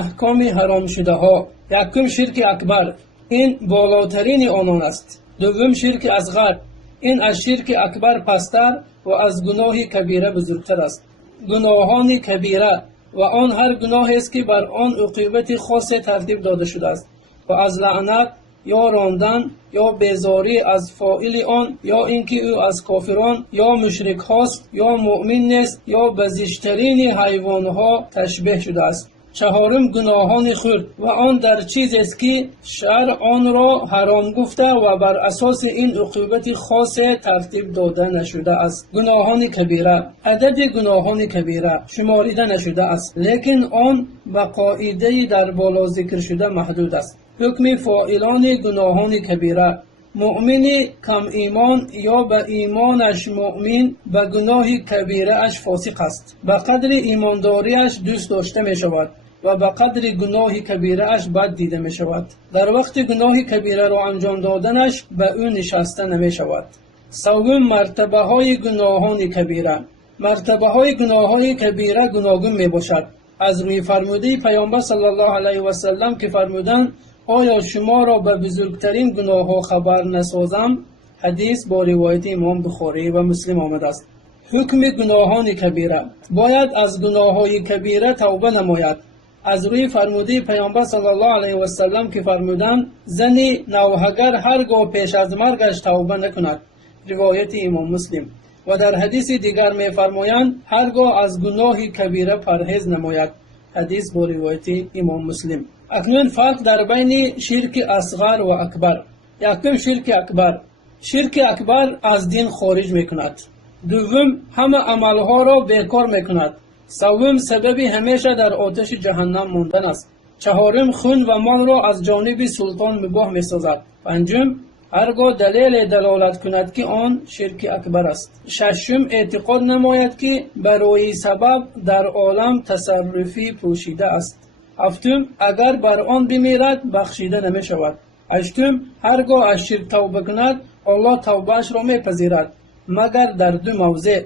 احکام حرام شده ها. یکم شرک اکبر، این بالاترین آنان است. دوم شرک اصغر، این از شرک اکبر پستر و از گناه کبیره بزرگتر است. گناهان کبیره و آن هر گناه است که بر آن عقوبت خاص ترتیب داده شده است و از لعنت یا راندن یا بیزاری از فاعل آن یا اینکه او از کافران یا مشرک هاست یا مؤمن نیست یا بزشترین حیوان ها تشبیه شده است. چهارم گناهان خرد و آن در چیزی است که شرع آن را حرام گفته و بر اساس این عقوبت خاص ترتیب داده نشده است. گناهان کبیره، عدد گناهان کبیره شماریده نشده است، لیکن آن به قاعده در بالا ذکر شده محدود است. حکم فاعلان گناهان کبیره: مؤمن کم ایمان یا به ایمانش مؤمن به گناه کبیره اش فاسق است. به قدر ایمانداریش دوست داشته می شود و به قدر گناه کبیره اش بد دیده می شود. در وقت گناه کبیره را انجام دادنش به او نشسته نمی شود. سوم مرتبه های گناهان کبیره. مرتبه های گناهان کبیره گوناگون می باشد. از روی فرموده پیامبر صلی الله علیه و سلم که فرمودند آیا شما را به بزرگترین گناه ها خبر نسازم؟ حدیث با روایت امام بخاری و مسلم آمده است. حکم گناهان کبیره: باید از گناه های کبیره توبه نماید. از روی فرموده پیامبر صلی الله علیه و سلم که فرمودند زن نوحگر هرگاه پیش از مرگش توبه نکند. روایت امام مسلم. و در حدیث دیگر می فرمایند هرگاه از گناه کبیره پرهیز نماید. حدیث با روایت امام مسلم. اکنون فرق در بین شرک اصغر و اکبر. یکم شرک اکبر. شرک اکبر از دین خارج میکند. دوم همه عملها را بیکار میکند. سوم سبب همیشه در آتش جهنم ماندن است. چهارم خون و مال را از جانب سلطان مباح میسازد. پنجم هرگاه دلیل دلالت کند که آن شرک اکبر است. ششم اعتقاد نماید که برای سبب در عالم تصرفی پوشیده است. هفتم اگر بر آن بمیرد بخشیده نمی شود. هشتم هرگاه از شرک توبه کند الله توبهش را میپذیرد مگر در دو موضع: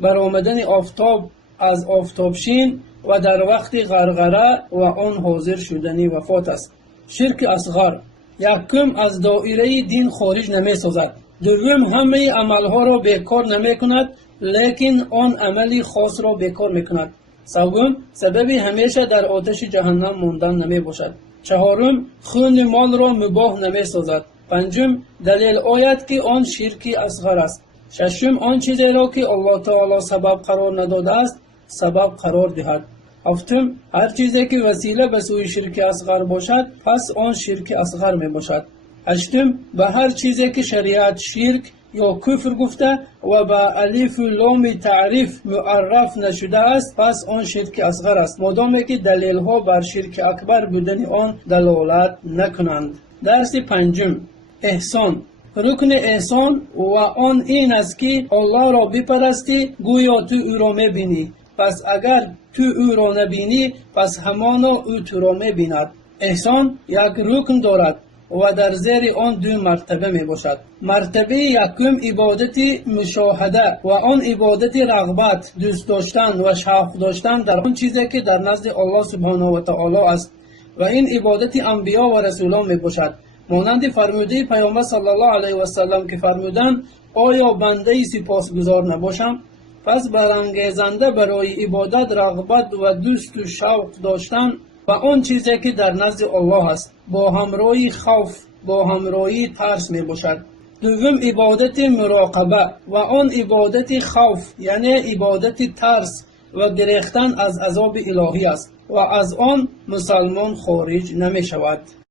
برآمدن آفتاب از آفتابشین و در وقت غرغره و آن حاضر شدنی وفات است. شرک اصغر: یکم از دایره دین خارج نمی سازد. دوم همه عملها را بیکار نمی کند لیکن آن عملی خاص را بیکار می کند. سوم سبب همیشه در آتش جهنم ماندن نمی باشد. چهارم خون مال را مباح نمی سازد. پنجم دلیل آید که آن شرک اصغر است. ششم آن چیزی را که الله تعالی سبب قرار نداده است سبب قرار دهد. هفتم هر چیزی که وسیله به سوی شرک اصغر باشد پس آن شرک اصغر می باشد. هشتم به هر چیزی که شریعت شرک یا کفر گفته و با الف و لام تعریف معرف نشده است پس آن شرک اصغر است، مادامی که دلیل ها بر شرک اکبر بودن آن دلالت نکنند. درس پنجم: احسان. رکن احسان و آن این است که الله را بپرستی گویا تو او را میبینی، پس اگر تو او را نبینی پس همانا او تو را میبیند. احسان یک رکن دارد و در زیر آن دو مرتبه می باشد. مرتبه یکم عبادت مشاهده و آن عبادت رغبت، دوست داشتن و شوق داشتن در آن چیزی که در نزد الله سبحانه و تعالی است و این عبادت انبیا و رسولان می باشد، مانند فرموده پیامبر صلی الله علیه و سلم که فرمودند آیا بنده سپاسگزار نباشم؟ پس برانگیزنده برای عبادت رغبت و دوست و شوق داشتن و آن چیزی که در نزد الله است با همراهی خوف با همراهی ترس می باشد. دوم عبادت مراقبه و آن عبادت خوف یعنی عبادت ترس و گریختن از عذاب الهی است و از آن مسلمان خارج نمی شود.